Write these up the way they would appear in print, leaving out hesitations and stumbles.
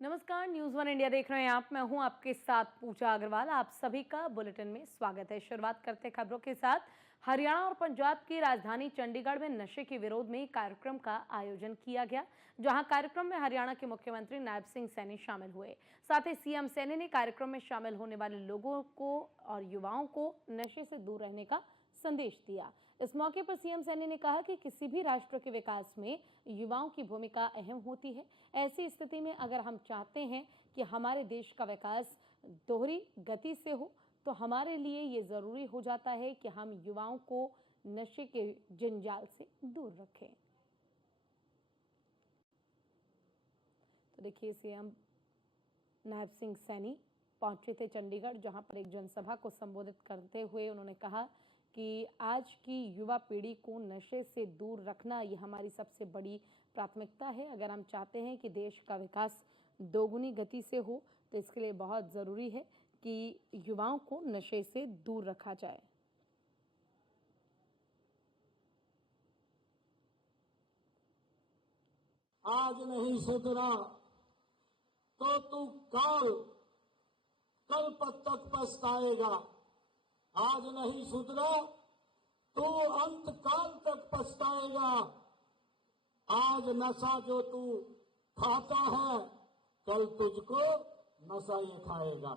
नमस्कार, news one India देख रहे हैं आप। मैं हूं आपके साथ पूजा अग्रवाल। आप सभी का बुलेटिन में स्वागत है। शुरुआत करते खबरों के साथ। हरियाणा और पंजाब की राजधानी चंडीगढ़ में नशे के विरोध में कार्यक्रम का आयोजन किया गया, जहां कार्यक्रम में हरियाणा के मुख्यमंत्री नायब सिंह सैनी शामिल हुए। साथ ही सीएम सैनी ने कार्यक्रम में शामिल होने वाले लोगों को और युवाओं को नशे से दूर रहने का संदेश दिया। इस मौके पर सीएम सैनी ने कहा कि किसी भी राष्ट्र के विकास में युवाओं की भूमिका अहम होती है। ऐसी स्थिति में अगर हम चाहते हैं कि हमारे देश का विकास दोहरी गति से हो, तो हमारे लिए ये जरूरी हो जाता है कि हम युवाओं को नशे के जंजाल से दूर रखें। तो देखिए, सीएम नायब सिंह सैनी पहुंचे थे चंडीगढ़, जहां पर एक जनसभा को संबोधित करते हुए उन्होंने कहा कि आज की युवा पीढ़ी को नशे से दूर रखना ये हमारी सबसे बड़ी प्राथमिकता है। अगर हम चाहते हैं कि देश का विकास दोगुनी गति से हो, तो इसके लिए बहुत ज़रूरी है कि युवाओं को नशे से दूर रखा जाए। आज नहीं सुधरा तो तू कल तक पछताएगा। आज नहीं सुधरा तो अंत काल तक पछताएगा। आज नशा जो तू खाता है, कल तुझको नशा ये खाएगा।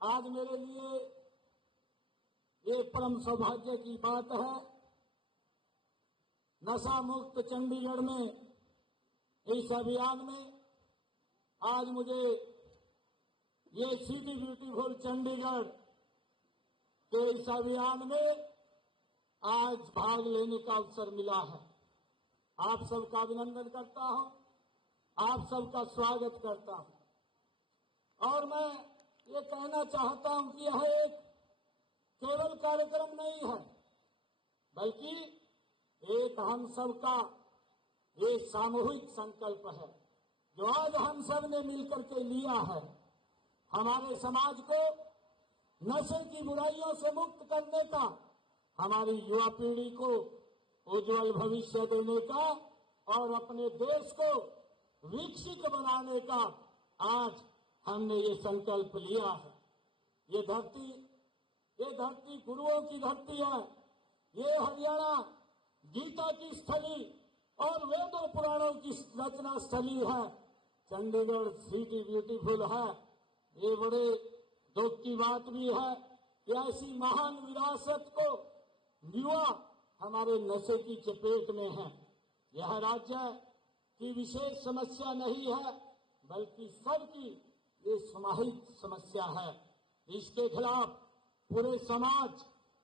आज मेरे लिए ये परम सौभाग्य की बात है, नशा मुक्त चंडीगढ़ में इस अभियान में आज मुझे ये सिटी ब्यूटीफुल चंडीगढ़ के इस अभियान में आज भाग लेने का अवसर मिला है। आप सबका अभिनंदन करता हूं, आप सबका स्वागत करता हूं। और मैं ये कहना चाहता हूं कि यह एक केवल कार्यक्रम नहीं है, बल्कि एक हम सबका ये सामूहिक संकल्प है जो आज हम सब ने मिलकर के लिया है। हमारे समाज को नशे की बुराइयों से मुक्त करने का, हमारी युवा पीढ़ी को उज्जवल भविष्य देने का और अपने देश को विकसित बनाने का आज हमने ये संकल्प लिया है। ये धरती गुरुओं की धरती है। ये हरियाणा गीता की स्थली और वेदों पुराणों की रचना स्थली है। चंडीगढ़ सिटी ब्यूटीफुल है। ये बड़े दुख की बात भी है कि ऐसी महान विरासत को युवा हमारे नशे की चपेट में है। यह राज्य की विशेष समस्या नहीं है, बल्कि सबकी ये सामूहिक समस्या है। इसके खिलाफ पूरे समाज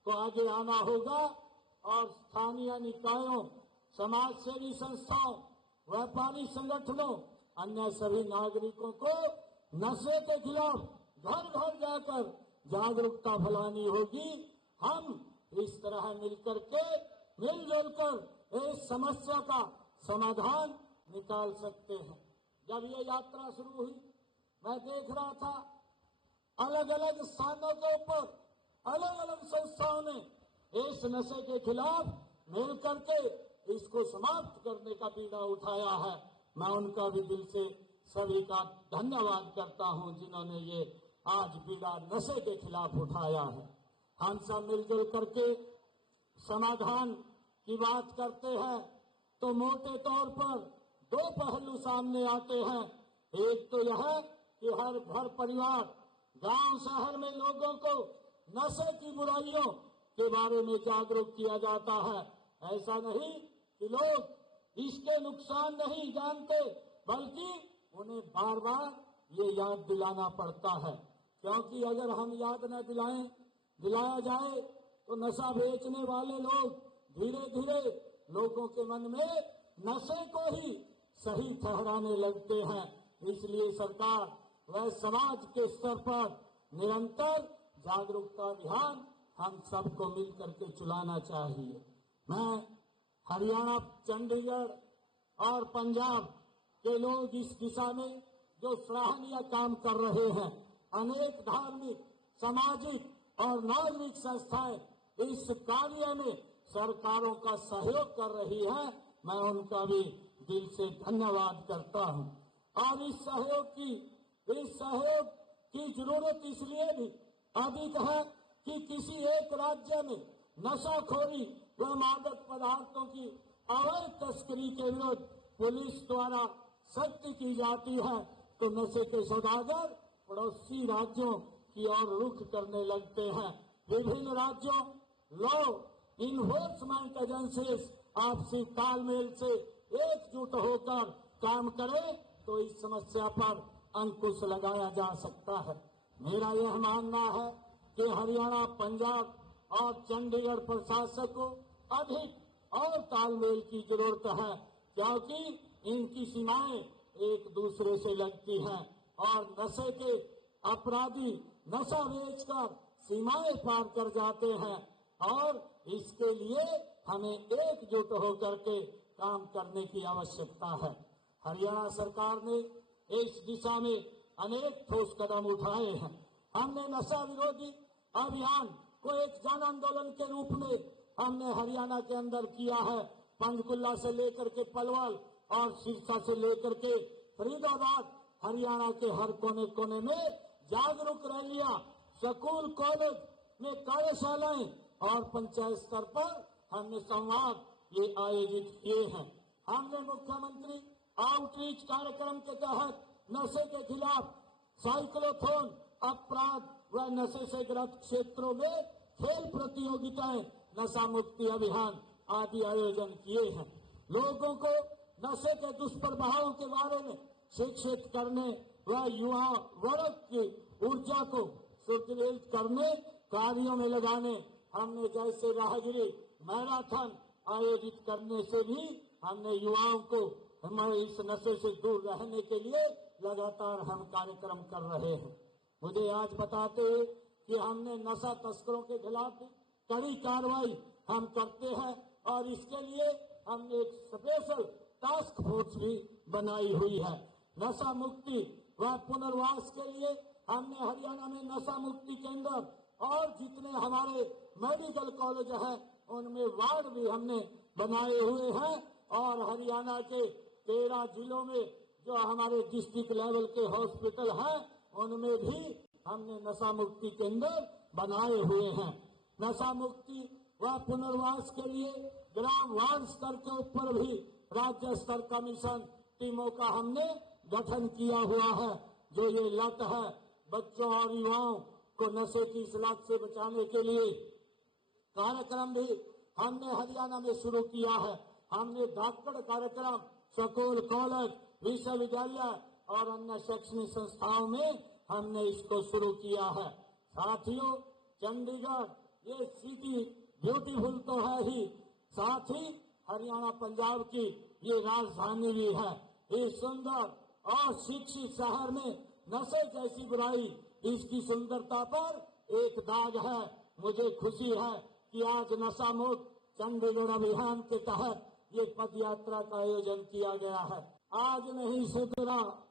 को आगे आना होगा और स्थानीय निकायों, समाज सेवी संस्थाओं, व्यापारी संगठनों, अन्य सभी नागरिकों को नशे के खिलाफ घर घर जाकर जागरूकता फैलानी होगी। हम इस तरह मिलजुल कर इस समस्या का समाधान निकाल सकते हैं। जब ये यात्रा शुरू हुई, मैं देख रहा था अलग अलग स्थानों के ऊपर अलग अलग संस्थाओं ने इस नशे के खिलाफ मिलकर के इसको समाप्त करने का बीड़ा उठाया है। मैं उनका भी दिल से सभी का धन्यवाद करता हूं जिन्होंने ये आज बीड़ा नशे के खिलाफ उठाया है। हम सब मिलजुल करके समाधान की बात करते हैं तो मोटे तौर पर दो पहलू सामने आते हैं। एक तो यह कि हर घर परिवार, गांव शहर में लोगों को नशे की बुराइयों के बारे में जागरूक किया जाता है। ऐसा नहीं कि लोग इसके नुकसान नहीं जानते, बल्कि उन्हें बार बार ये याद दिलाना पड़ता है। क्योंकि अगर हम याद न दिलाया जाए तो नशा बेचने वाले लोग धीरे धीरे लोगों के मन में नशे को ही सही ठहराने लगते हैं। इसलिए सरकार व समाज के स्तर पर निरंतर जागरूकता अभियान हम सबको मिलकर के चलाना चाहिए। मैं हरियाणा, चंडीगढ़ और पंजाब के लोग इस दिशा में जो सराहनीय काम कर रहे हैं, अनेक धार्मिक, सामाजिक और नागरिक संस्थाएं इस कार्य में सरकारों का सहयोग कर रही है, मैं उनका भी दिल से धन्यवाद करता हूं। और इस सहयोग की जरूरत इसलिए भी अधिक है कि किसी एक राज्य में नशाखोरी व मादक पदार्थों की अवैध तस्करी के विरुद्ध पुलिस द्वारा सख्ती की जाती है तो नशे के सौदागर पड़ोसी राज्यों की ओर रुख करने लगते हैं। विभिन्न राज्यों लॉ इन्फोर्समेंट एजेंसीज आपसी तालमेल से एकजुट होकर काम करें तो इस समस्या पर अंकुश लगाया जा सकता है। मेरा यह मानना है कि हरियाणा, पंजाब और चंडीगढ़ प्रशासन को अधिक और तालमेल की जरूरत है, क्योंकि इनकी सीमाएं एक दूसरे से लगती हैं और नशे के अपराधी नशा बेचकर सीमाएं पार कर जाते हैं और इसके लिए हमें एकजुट होकर के काम करने की आवश्यकता है। हरियाणा सरकार ने इस दिशा में अनेक ठोस कदम उठाए हैं। हमने नशा विरोधी अभियान को एक जन आंदोलन के रूप में हमने हरियाणा के अंदर किया है। पंचकुला से लेकर के पलवल और सिरसा से लेकर के फरीदाबाद, हरियाणा के हर कोने कोने में जागरूक रैलियां, स्कूल कॉलेज में कार्यशालाएं और पंचायत स्तर पर हमने संवाद ये आयोजित किए हैं। हमने मुख्यमंत्री आउटरीच कार्यक्रम के तहत नशे के खिलाफ साइक्लोथॉन, अपराध व नशे से ग्रस्त क्षेत्रों में खेल प्रतियोगिताएं, नशा मुक्ति अभियान आदि आयोजन किए हैं। लोगों को नशे के दुष्प्रभावों के बारे में शिक्षित करने व युवा वर्ग की ऊर्जा को सुदृढ़ करने कार्यों में लगाने हमने जैसे राहगिरी मैराथन आयोजित करने से भी हमने युवाओं को हमारे इस नशे से दूर रहने के लिए लगातार हम कार्यक्रम कर रहे हैं। मुझे आज बताते हुए कि हमने नशा तस्करों के खिलाफ कड़ी कार्रवाई हम करते हैं और इसके लिए हमने एक स्पेशल टास्क फोर्स भी बनाई हुई है। नशा मुक्ति व पुनर्वास के लिए हमने हरियाणा में नशा मुक्ति केंद्र और जितने हमारे मेडिकल कॉलेज हैं उनमें वार्ड भी हमने बनाए हुए हैं और हरियाणा के 13 जिलों में जो हमारे डिस्ट्रिक्ट लेवल के हॉस्पिटल हैं उनमें भी हमने नशा मुक्ति केंद्र बनाए हुए हैं। नशा मुक्ति व पुनर्वास के लिए ग्राम वार्ड स्तर के ऊपर भी राज्य स्तर का मिशन टीमों का हमने गठन किया हुआ है। जो ये लत है बच्चों और युवाओं को नशे की इस लत से बचाने के लिए कार्यक्रम भी हमने हरियाणा में शुरू किया है। हमने धाकड़ कार्यक्रम स्कूल, कॉलेज, विश्वविद्यालय और अन्य शैक्षणिक संस्थाओं में हमने इसको शुरू किया है। साथियों, चंडीगढ़ ये सिटी ब्यूटीफुल तो है ही, साथ ही हरियाणा पंजाब की ये राजधानी भी है। इस सुंदर और शिक्षित शहर में नशे जैसी बुराई, इसकी सुंदरता पर एक दाग है। मुझे खुशी है कि आज नशा मुक्त चंडीगढ़ अभियान के तहत ये पद यात्रा का आयोजन किया गया है। आज नहीं सुधरा